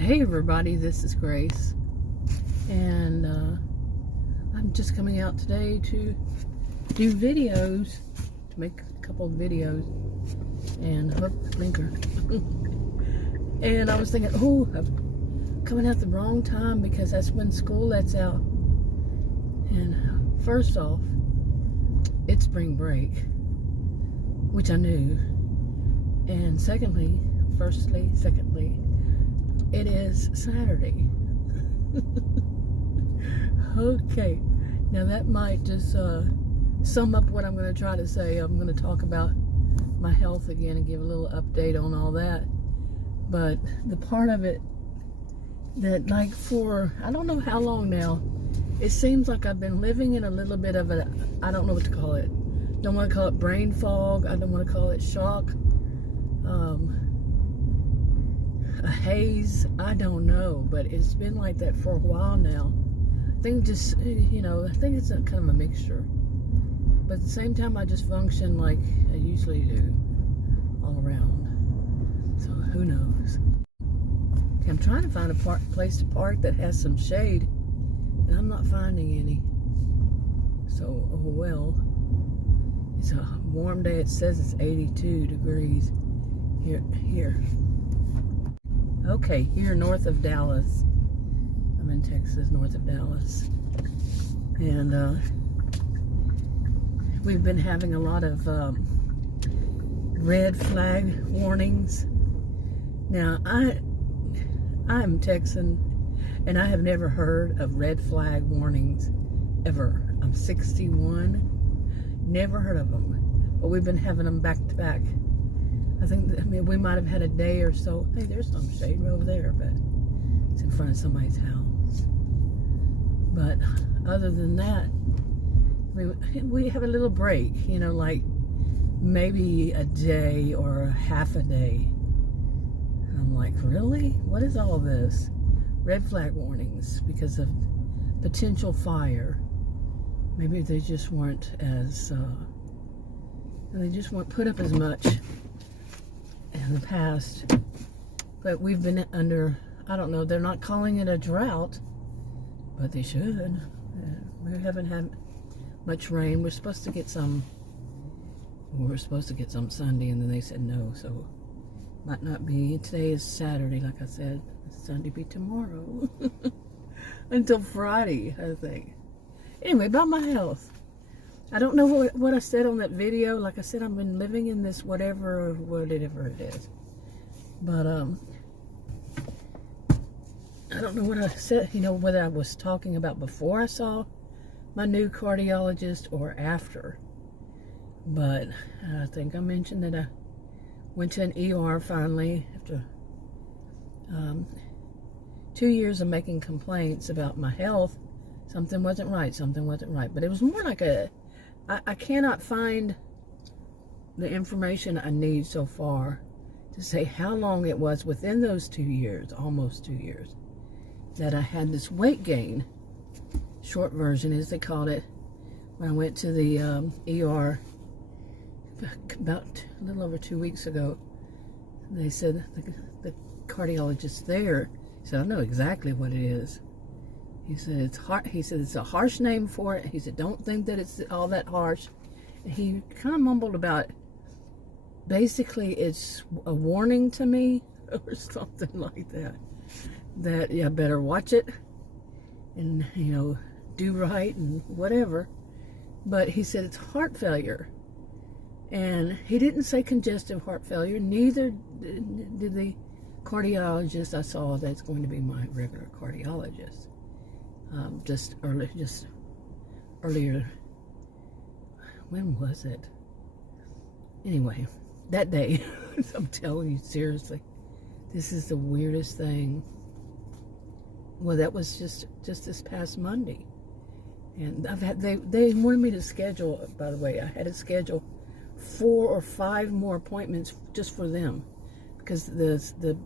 Hey everybody, this is Grace, and I'm just coming out today to do videos, to make a couple of videos, and blinker. And I was thinking, oh, I'm coming out the wrong time because that's when school lets out. And first off, it's spring break, which I knew, and secondly, it is Saturday. Okay, now that might just sum up what I'm going to try to say. I'm going to talk about my health again and give a little update on all that. But the part of it that, like, for I don't know how long now, it seems like I've been living in a little bit of a, I don't know what to call it. Don't want to call it brain fog. I don't want to call it shock. A haze, I don't know, but it's been like that for a while now. I think just, I think it's a kind of a mixture. But at the same time, I just function like I usually do, all around. So who knows? I'm trying to find a place to park that has some shade, and I'm not finding any. So, oh well. It's a warm day. It says it's 82 degrees here. Okay, here north of Dallas. I'm in Texas, north of Dallas. And we've been having a lot of red flag warnings. Now, I'm Texan, and I have never heard of red flag warnings ever. I'm 61, never heard of them. But we've been having them back to back. I we might have had a day or so. Hey, there's some shade over there, but it's in front of somebody's house. But other than that, we have a little break, like maybe a day or a half a day. And I'm like, really? What is all this? Red flag warnings because of potential fire. Maybe they just weren't as, they just weren't put up as much in the past. But we've been under, I don't know, they're not calling it a drought, but they should. We haven't had much rain. We're supposed to get some Sunday, and then they said no, so might not be. Today is Saturday, like I said. Sunday be tomorrow. Until Friday, I think. Anyway, about my health. I don't know what I said on that video. Like I said, I've been living in this whatever it is. But, I don't know what I said, whether I was talking about before I saw my new cardiologist or after. But I think I mentioned that I went to an ER finally after 2 years of making complaints about my health. Something wasn't right. But it was more like I cannot find the information I need so far to say how long it was within those 2 years, almost 2 years, that I had this weight gain. Short version, as they called it, when I went to the ER about a little over 2 weeks ago. They said, the cardiologist there said, I know exactly what it is. He said it's hard. He said it's a harsh name for it. He said don't think that it's all that harsh. And he kind of mumbled about it. Basically, it's a warning to me or something like that. That I better watch it and do right and whatever. But he said it's heart failure, and he didn't say congestive heart failure. Neither did the cardiologist I saw. That's going to be my regular cardiologist. Just earlier, when was it? Anyway, that day, I'm telling you seriously, this is the weirdest thing. Well, that was just this past Monday, and they wanted me to schedule. By the way, I had to schedule 4 or 5 more appointments just for them, because the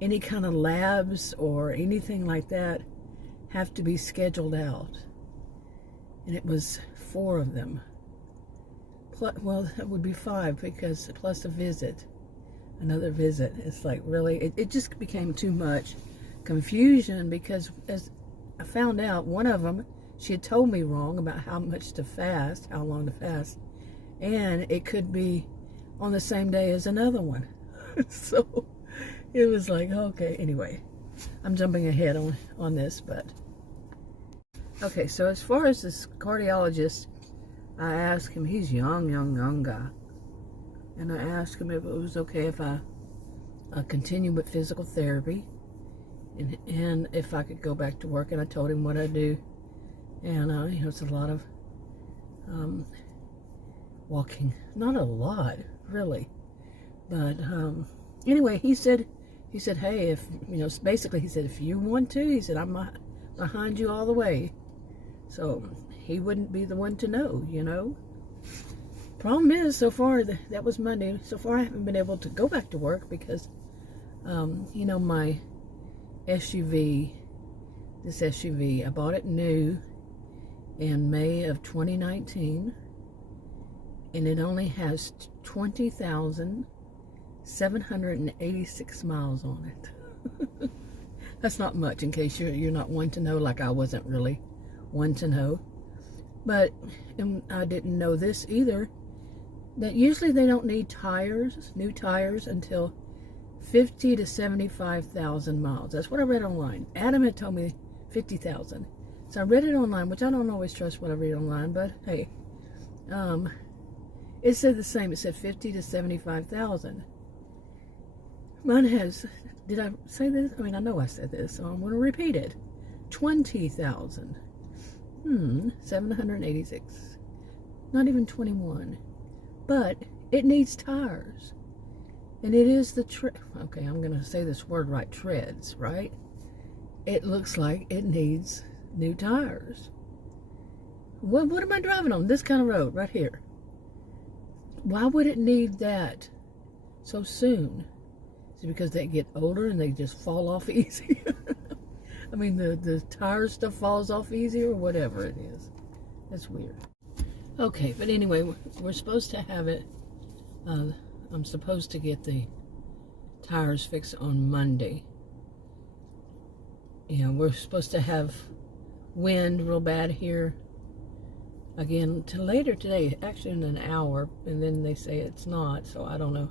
any kind of labs or anything like that have to be scheduled out. And it was 4 of them. Well, that would be 5 because plus a visit. another visit. It's like, really, it just became too much confusion, because as I found out, one of them, she had told me wrong about how much to fast, how long to fast, and it could be on the same day as another one. So it was like, okay, anyway, I'm jumping ahead on this, but okay, so as far as this cardiologist, I asked him, he's young guy, and I asked him if it was okay if I continue with physical therapy, and if I could go back to work, and I told him what I do, and you know, it's a lot of walking, not a lot, really, but anyway, he said, hey, if, you know, basically he said, if you want to, he said, I'm behind you all the way. So he wouldn't be the one to know, you know. Problem is, so far, that was Monday, so far I haven't been able to go back to work because, you know, my SUV, this SUV, I bought it new in May of 2019, and it only has 20,786 miles on it. That's not much, in case you're not one to know, like I wasn't really one to know. But and I didn't know this either, that usually they don't need tires, new tires, until 50 to 75,000 miles. That's what I read online. Adam had told me 50,000. So I read it online, which I don't always trust what I read online, but hey, it said the same. It said 50 to 75,000. Mine has, did I say this? I mean, I know I said this, so I'm going to repeat it. 20,000. 786. Not even 21. But it needs tires. And it is the okay, I'm going to say this word right, treads, right? It looks like it needs new tires. What am I driving on? This kind of road right here. Why would it need that so soon? Is it because they get older and they just fall off easy? I mean, the tire stuff falls off easy, or whatever it is. That's weird. Okay, but anyway, we're supposed to have it. I'm supposed to get the tires fixed on Monday. You know, we're supposed to have wind real bad here again till later today, actually in an hour, and then they say it's not, so I don't know.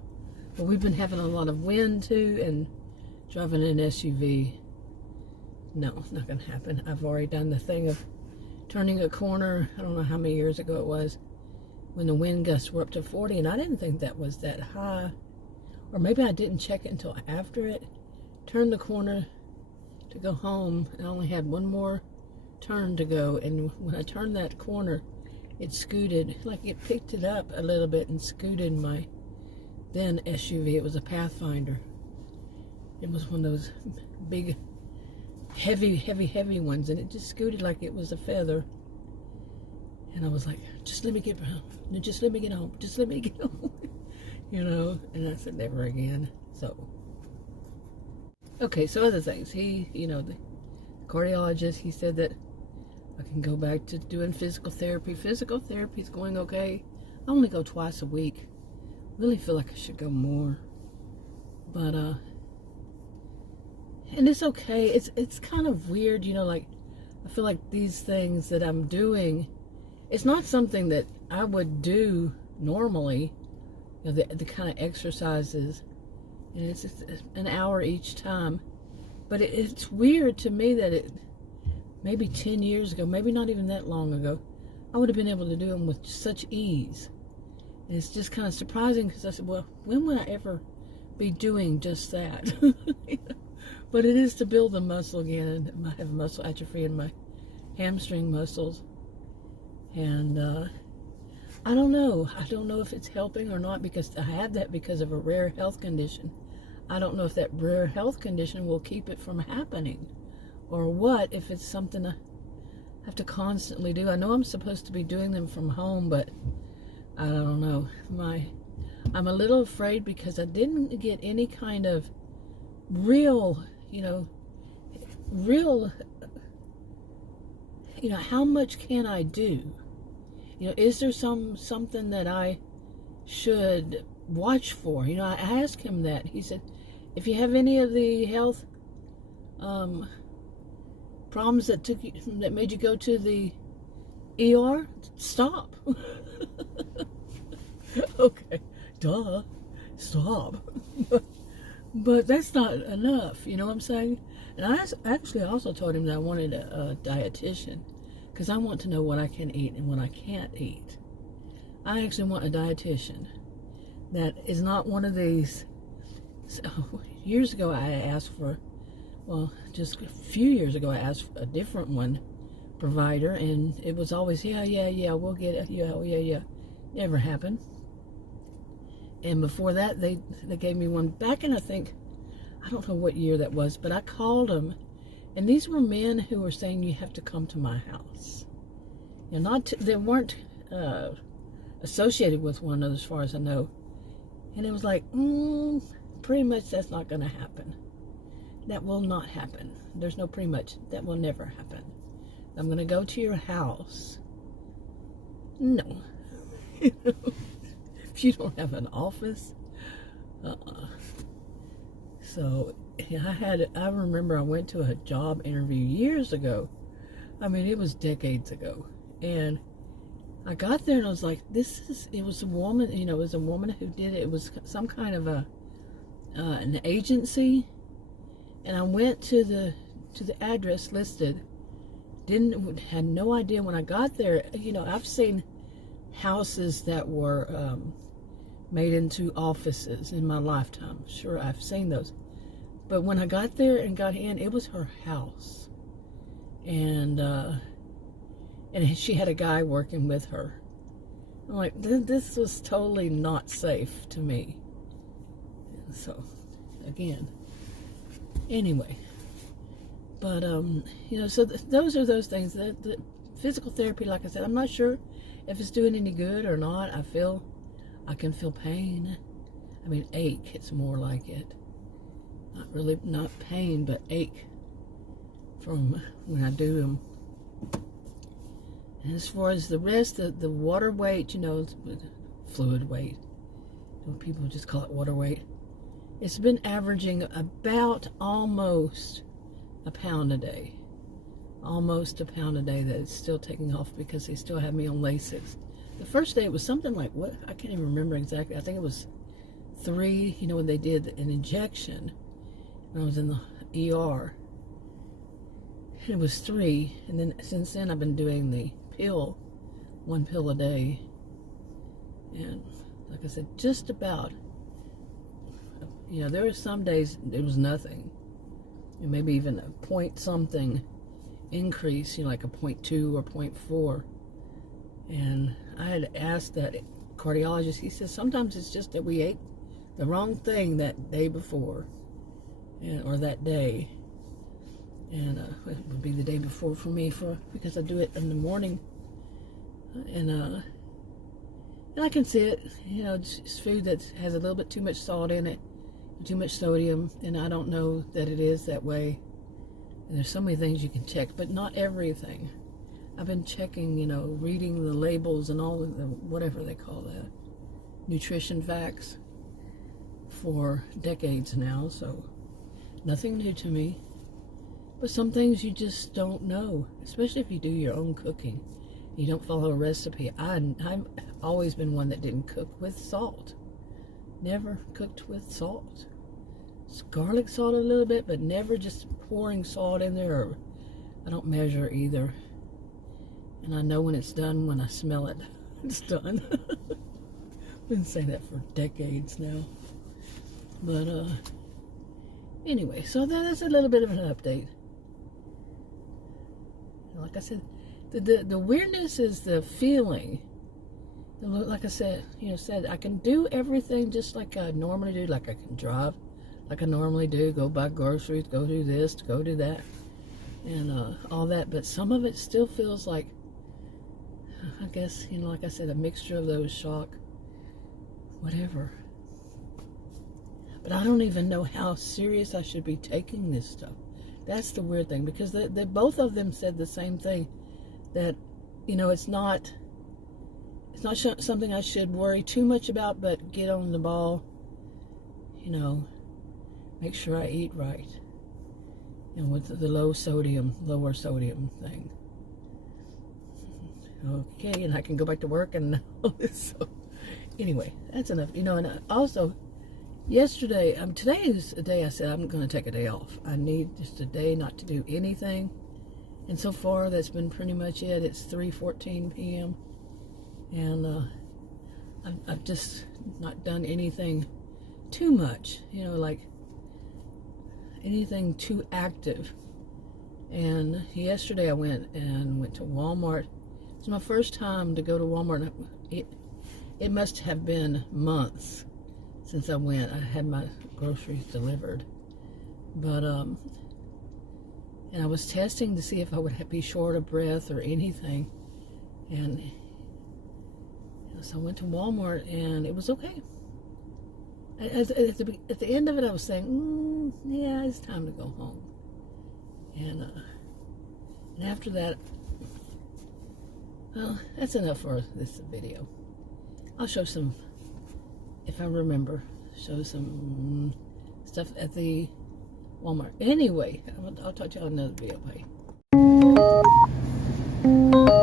But we've been having a lot of wind too, and driving an SUV, no, it's not going to happen. I've already done the thing of turning a corner, I don't know how many years ago it was, when the wind gusts were up to 40, and I didn't think that was that high, or maybe I didn't check it until after it. Turned the corner to go home, and I only had one more turn to go, and when I turned that corner, it scooted, like it picked it up a little bit and scooted my then SUV. It was a Pathfinder. It was one of those big, heavy ones, and it just scooted like it was a feather. And I was like, just let me get home. Just let me get home. Just let me get home. You know, and I said, never again. So, okay, so other things. He, you know, the cardiologist, he said that I can go back to doing physical therapy. Physical therapy is going okay. I only go twice a week. Really feel like I should go more. But, and it's okay. It's kind of weird, you know, like, I feel like these things that I'm doing, it's not something that I would do normally, you know, the kind of exercises, and it's just an hour each time. But it's weird to me that it, maybe 10 years ago, maybe not even that long ago, I would have been able to do them with such ease. And it's just kind of surprising, because I said, well, when would I ever be doing just that? But it is to build the muscle again. I have muscle atrophy in my hamstring muscles. And I don't know. I don't know if it's helping or not, because I have that because of a rare health condition. I don't know if that rare health condition will keep it from happening, or what, if it's something I have to constantly do. I know I'm supposed to be doing them from home, but I don't know. I'm a little afraid, because I didn't get any kind of real, you know, how much can I do? You know, is there something that I should watch for? You know, I asked him that. He said, if you have any of the health problems that made you go to the ER, stop. Okay, duh, stop. But that's not enough, you know what I'm saying? And I actually also told him that I wanted a dietitian, because I want to know what I can eat and what I can't eat. I actually want a dietitian that is not one of these. So, years ago I asked for, well, just a few years ago I asked for a different one provider, and it was always, yeah, we'll get it, yeah. Never happened. And before that, they gave me one back in, I don't know what year that was, but I called them, and these were men who were saying, you have to come to my house. You know, they weren't associated with one another as far as I know. And it was like, pretty much that's not going to happen. That will not happen. There's no pretty much. That will never happen. I'm going to go to your house. No. You know, if you don't have an office. So, yeah, I remember I went to a job interview years ago. I mean, it was decades ago. And I got there and I was like, it was a woman, you know, it was a woman who did it. It was some kind of an agency. And I went to the address listed. Had no idea when I got there. You know, I've seen houses that were made into offices in my lifetime. Sure, I've seen those. But when I got there and got in, it was her house. And she had a guy working with her. I'm like, this was totally not safe to me. So, again, anyway. But, you know, so those are those things. The physical therapy, like I said, I'm not sure if it's doing any good or not. I can feel pain. I mean, ache, it's more like it. Not pain, but ache from when I do them. And as far as the rest, the water weight, you know, fluid weight, people just call it water weight. It's been averaging about almost a pound a day. Almost a pound a day. That it's still taking off because they still have me on Lasix. The first day it was something like, what? I can't even remember exactly. I think it was 3, you know, when they did an injection when I was in the ER. It was 3, and then since then I've been doing the pill, 1 pill a day. And like I said, just about, you know, there were some days it was nothing. And maybe even a point something increase, you know, like a 0.2 or 0.4. And I had asked that cardiologist, he says sometimes it's just that we ate the wrong thing that day before, or that day. And it would be the day before for me, because I do it in the morning. And I can see it, you know, it's food that has a little bit too much salt in it, too much sodium, and I don't know that it is that way. And there's so many things you can check, but not everything. I've been checking, you know, reading the labels and all of the, whatever they call that, nutrition facts for decades now, so nothing new to me. But some things you just don't know, especially if you do your own cooking. You don't follow a recipe. I've always been one that didn't cook with salt. Never cooked with salt. It's garlic salt a little bit, but never just pouring salt in there. Or I don't measure either. And I know when it's done when I smell it. It's done. I've been saying that for decades now. But anyway, so that's a little bit of an update. Like I said, the weirdness is the feeling. Like I said, I can do everything just like I normally do. Like I can drive like I normally do, go buy groceries, go do this, go do that, and all that. But some of it still feels like, I guess, like I said, a mixture of those shock, whatever. But I don't even know how serious I should be taking this stuff. That's the weird thing, because they both of them said the same thing, that, it's not it's not something I should worry too much about, but get on the ball, you know, make sure I eat right. And with the lower sodium thing. Okay, and I can go back to work and all this. So, anyway, that's enough. You know, and also, yesterday, today is a day I said I'm going to take a day off. I need just a day not to do anything. And so far, that's been pretty much it. It's 3:14 p.m. And I've just not done anything too much, you know, like anything too active. And yesterday I went to Walmart. It's my first time to go to Walmart. It must have been months since I went. I had my groceries delivered. But, and I was testing to see if I would be short of breath or anything. And so I went to Walmart, and it was okay. At the end of it, I was saying, yeah, it's time to go home. And after that, well, that's enough for this video. I'll show some, if I remember, show some stuff at the Walmart. Anyway, I'll talk to you on another video. Bye.